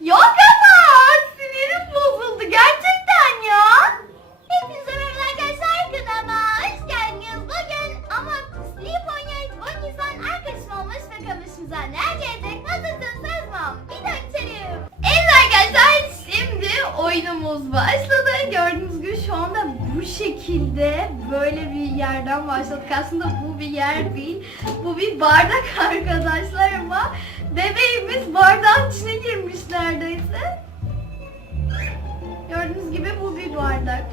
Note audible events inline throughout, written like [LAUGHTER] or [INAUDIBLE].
Yok ama sinirim bozuldu gerçekten ya. Hepinize merhaba arkadaşlar kanalıma hoş geldiniz. Bugün ama Sleep oynayıp o insan arkadaşım olmuş ve kamışımıza ne gelecek? Hazırsınız mı? Bir de içelim. Evet arkadaşlar şimdi oyunumuz başladı. Gördüğünüz gibi şu anda bu şekilde böyle bir yerden başladık. Aslında bu bir yer değil. Bu bir bardak [LAUGHS] arkadaşlar ama bebeğimiz bardağın içine girmiş bir bardak.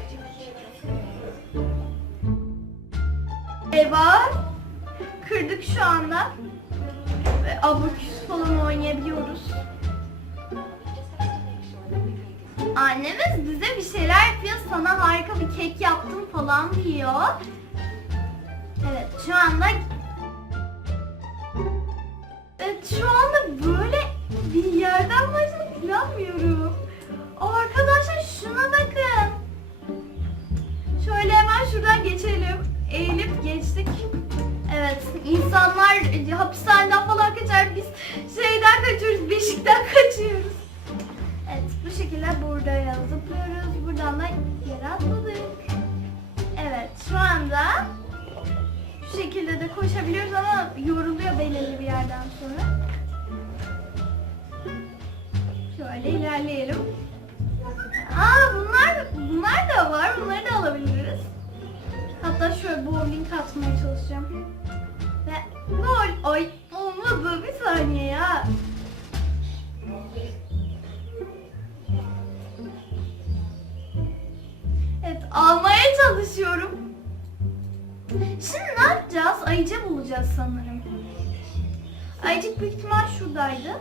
Kırdık şu anda. Ve abaküs falan oynayabiliyoruz. Annemiz bize bir şeyler yapıyor. Sana harika bir kek yaptım falan diyor. Evet şu anda Evet şu anda böyle bir yerden başladık şekilde buraya zıplıyoruz. Buradan da yere atladık. Evet şu anda şu şekilde de koşabiliyoruz ama yoruluyor belirli bir yerden sonra. Şöyle ilerleyelim. Aa bunlar bunlar da var. Bunları da alabiliriz. Hatta şöyle bowling atmaya çalışacağım. Ve gol. Ay olmadı bir saniye ya. Çalışıyorum. Şimdi ne yapacağız? Ayıcı bulacağız sanırım. Ayıcık büyük ihtimal şuradaydı.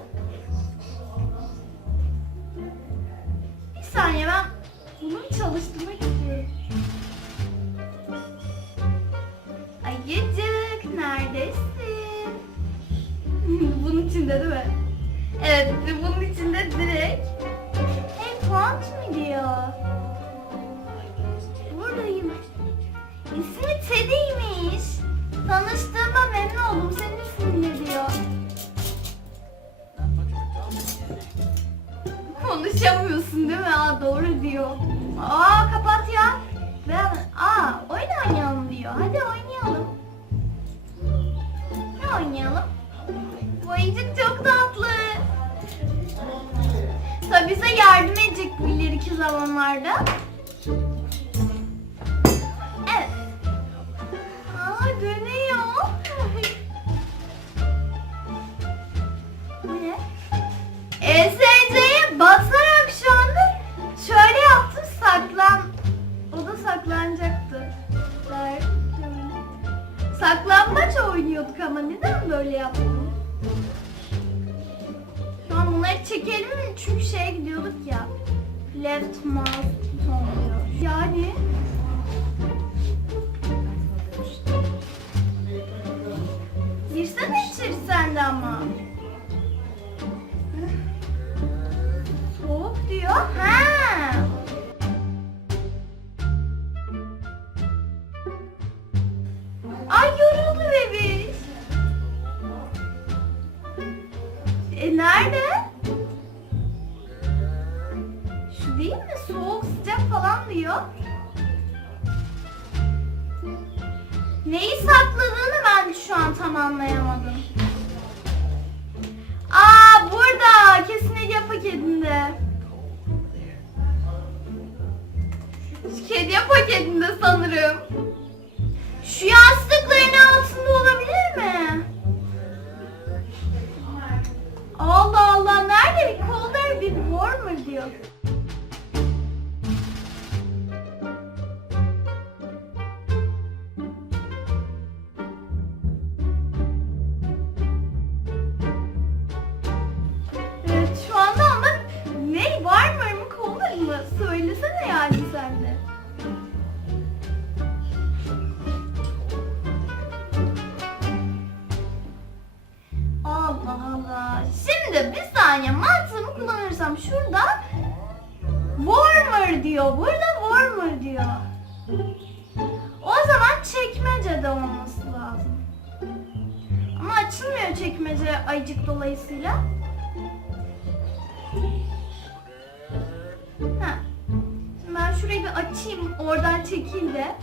Bir saniye ben bunu çalıştırmak istiyorum. Ayıcık neredesin? [LAUGHS] bunun içinde değil mi? Evet bunun içinde direkt. Konuşamıyorsun değil mi? Aa doğru diyor. Aa kapat ya. Ben, aa oyun oynayalım diyor. Hadi oynayalım. Ne oynayalım? Bu ayıcık çok tatlı. Tabii bize yardım edecek bu ileriki zamanlarda. Şeye gidiyorduk ya. Left mouse oluyor. Yani Girsene içeri sen de ama. Soğuk diyor. Ha. Değil mi? Soğuk sıcak falan diyor. Neyi sakladığını ben şu an tam anlayamadım. Aa burada kesin hediye paketinde. Şu hediye paketinde sanırım. Şu yastıkların altında olabilir mi? Allah Allah nerede bir colder bir warmer diyor. aslında warmer diyor. Burada warmer diyor. O zaman çekmecede olması lazım. Ama açılmıyor çekmece ayıcık dolayısıyla. Ha. Şimdi ben şurayı bir açayım. Oradan çekil de.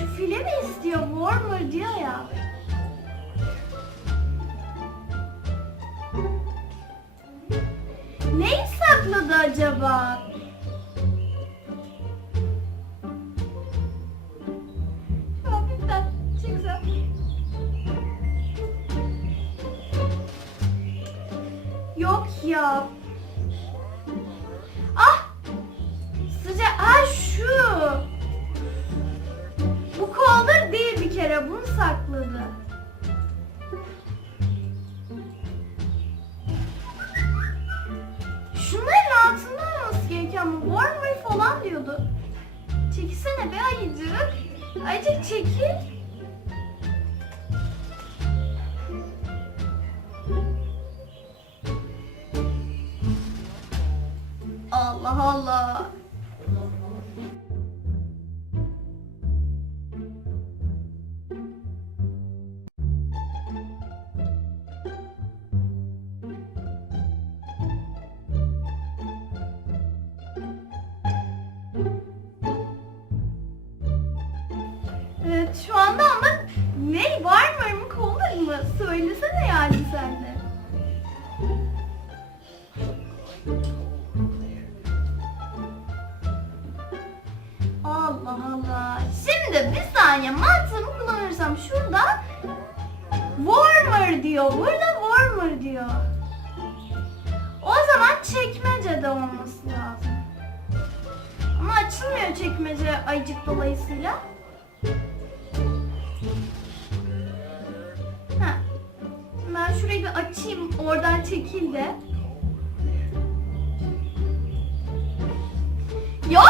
Şu file mi istiyor Warmer diyor ya. Neyi sakladı acaba? Yok ya. Değil bir kere. Bunu sakladı. Şunların altında olması gerekiyor ama warmer falan diyordu. Çekilsene be ayıcık. Ayıcık çekil. Allah Allah. Evet şu anda ama ne var mı mı kollar mı? Söylesene yani sen de. Allah Allah. Şimdi bir saniye mantığımı kullanırsam şurada warmer diyor. Burada warmer diyor. O zaman çekmecede olması lazım. Ama açılmıyor çekmece ayıcık dolayısıyla. Açayım. Oradan çekil de. Yok